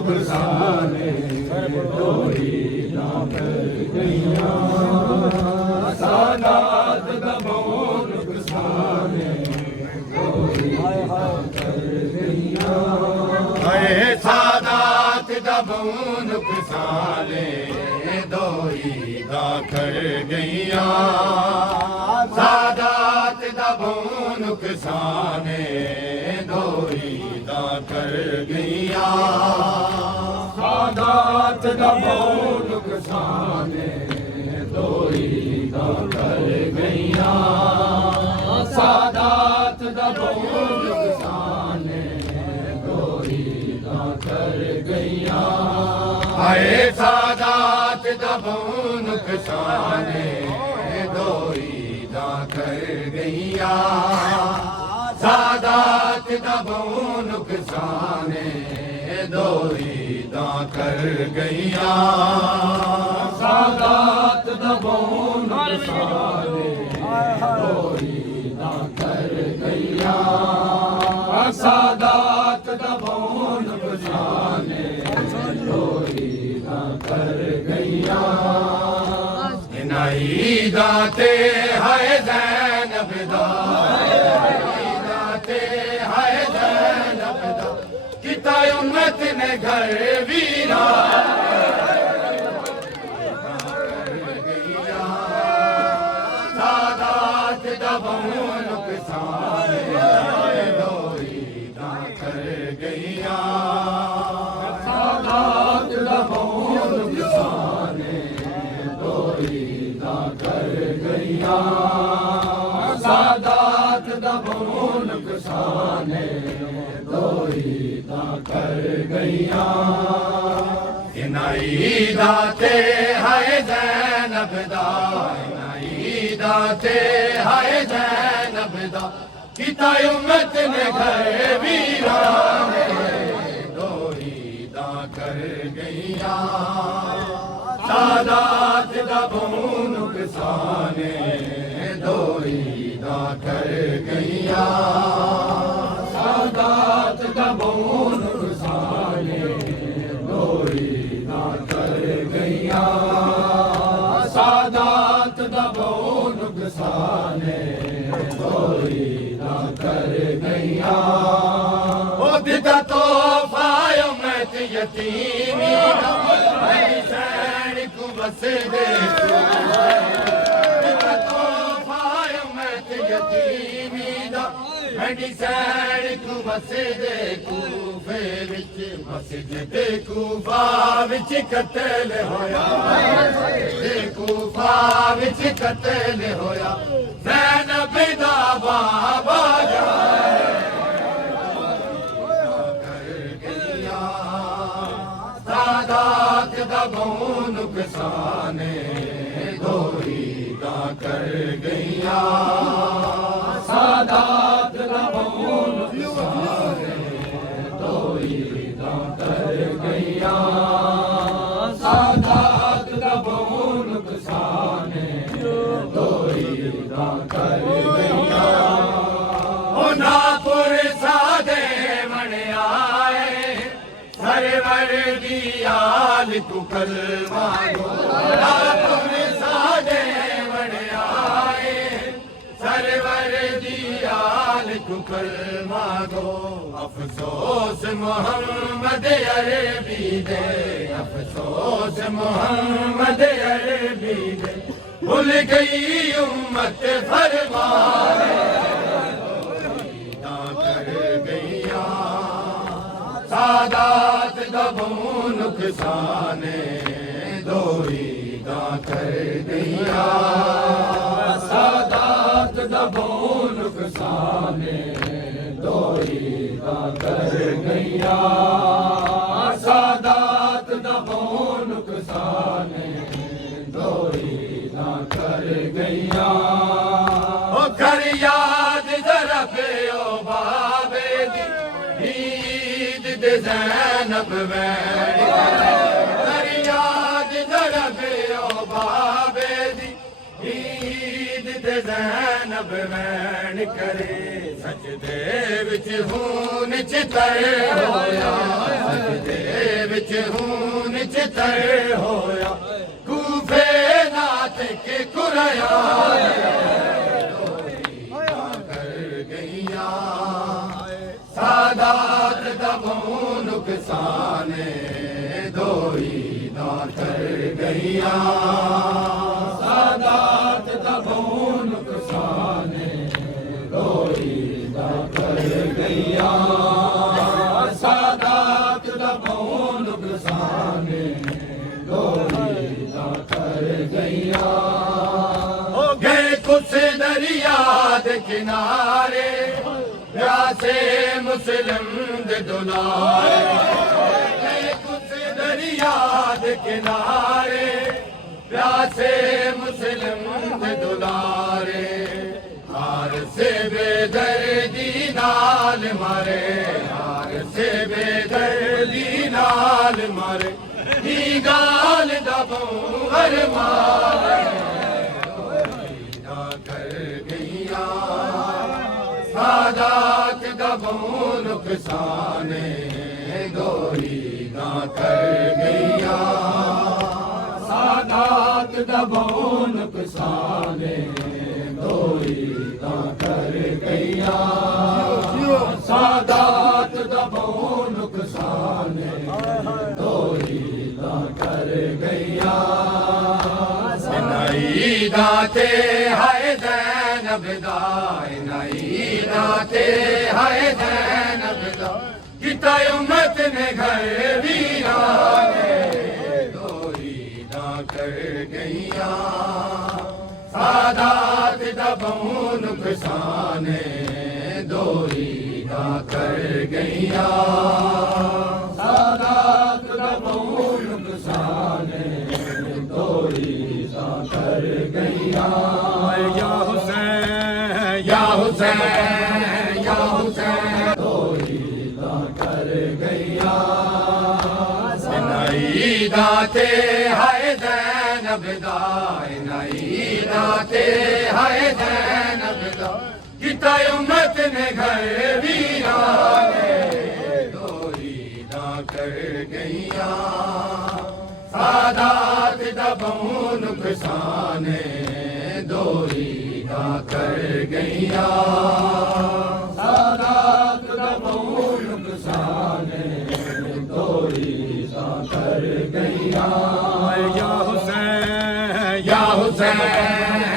नुकसाने दोई ना कर गईया सादात दबो नुकसाने दोई ना कर गईया सादात दबो नुकसाने दोई ना कर गईया सादात दबो नुकसाने दोई ना कर गईया सादात दबो नुकसाने दोई ना कर गईया सादात दबो नुकसाने दोई ना कर गईया आए सादात दबो नुकसाने दोई ना कर गईया सादात दबो नुकसाने दोई ना कर गईया सादात दबो नुकसाने दोई ना कर गईया सादात दबो नुकसाने दोई ना कर गईया नहीं दाते है ज़ैनब दा किता उम्मत ने घर वीरा सादात दबो नुकसाने दोई ना कर गईया सादात दबो नुकसाने दोई ना कर गईया सादात दबो नुकसाने दोई ना कर गईया इनाई दाते है ज़ैनब दा इनाई दाते है ज़ैनब दा किता उम्मत ने घर वीराने दोई ना कर गईया सादात दबो नुकसाने दोई ना कर गईया सादात दबो नुकसाने दोई ना कर गईया सादात दबो नुकसाने दोई ना कर गईया ओ दिता तोहफा उम्मत यतीमी दा सैन को बस दे दिता तोहफा उम्मत यतीमी दा सैन को बस दे कूफे विच मस्जिद कूफा विच कत्ल होया कूफा विच कत्ल होया ज़ैनब दा बाबा सादात दबो नुकसाने दोई ना कर गईया सादात दबो नुकसाने दोई ना कर गईया सादात दबो नुकसाने दोई ना कर गईया ओ नापुर सादे मन आए सरवर दी आल तू कलमा नापुर सादे मन आए सरवर दी आल तू कलमा गो अफसोस मोहम्मद अरबी दे अफसोस मोहम्मद अरबी दे भूल गई उम्मत फरमाने ना कर गईया सादात दबो नुकसाने दोई ना कर गईया सादात दबो नुकसाने दोई ना कर गईया सादात दबो नुकसाने दोई ना कर गईया ओ कर याद जरा पे ओ बाबे दी ईद दे ज़ैनब वैन कर याद जरा पे ओ बाबे दी ईद दे ज़ैनब वैन करे सजदे विच खून चितर होया सजदे खून च तर होया कूफे नाथ के कुरया कर गईया सादात दबो नुकसाने दोई ना कर गईया सादात दबो नुकसाने दोई ना कर गईया सादात दबो नुकसाने दोई ना कर गईया हो गए कुछ दरिया दे किनारे प्यासे मुस्लिम दे दुलारे गए कुछ दरिया दे किनारे प्यासे मुस्लिम दे दुलारे हार से बेदर्दी नाल मारे हार से बेदर्दी नाल मारे नी गाल दबो हर मारे ना कर गईया सादात दबो नुकसाने गोरी ना कर गईया सादात दबो नुकसाने गोरी ना कर गईया सादात दबो नुकसाने गोरी ना कर गईया नई दाते हाय ज़ैनब दाए नई दाते हाय ज़ैनब दा किता उम्मत ने घर वीराने दोई ना कर गईया सादात दबो नुकसाने दोई ना कर गईया सादात दबो नुकसाने दोई ना कर गईया या हुसैन या हुसैन या हुसैन दोई ना कर गईया नई दाते हाय ज़ैनब दाए नई दाते हाय ज़ैनब दा किता उम्मत ने घर वीराने दोई ना कर गईया सादात दबो नुकसाने दोई ना कर गईया सादात दबो नुकसाने दोई ना कर गईया या हुसैन या हुसैन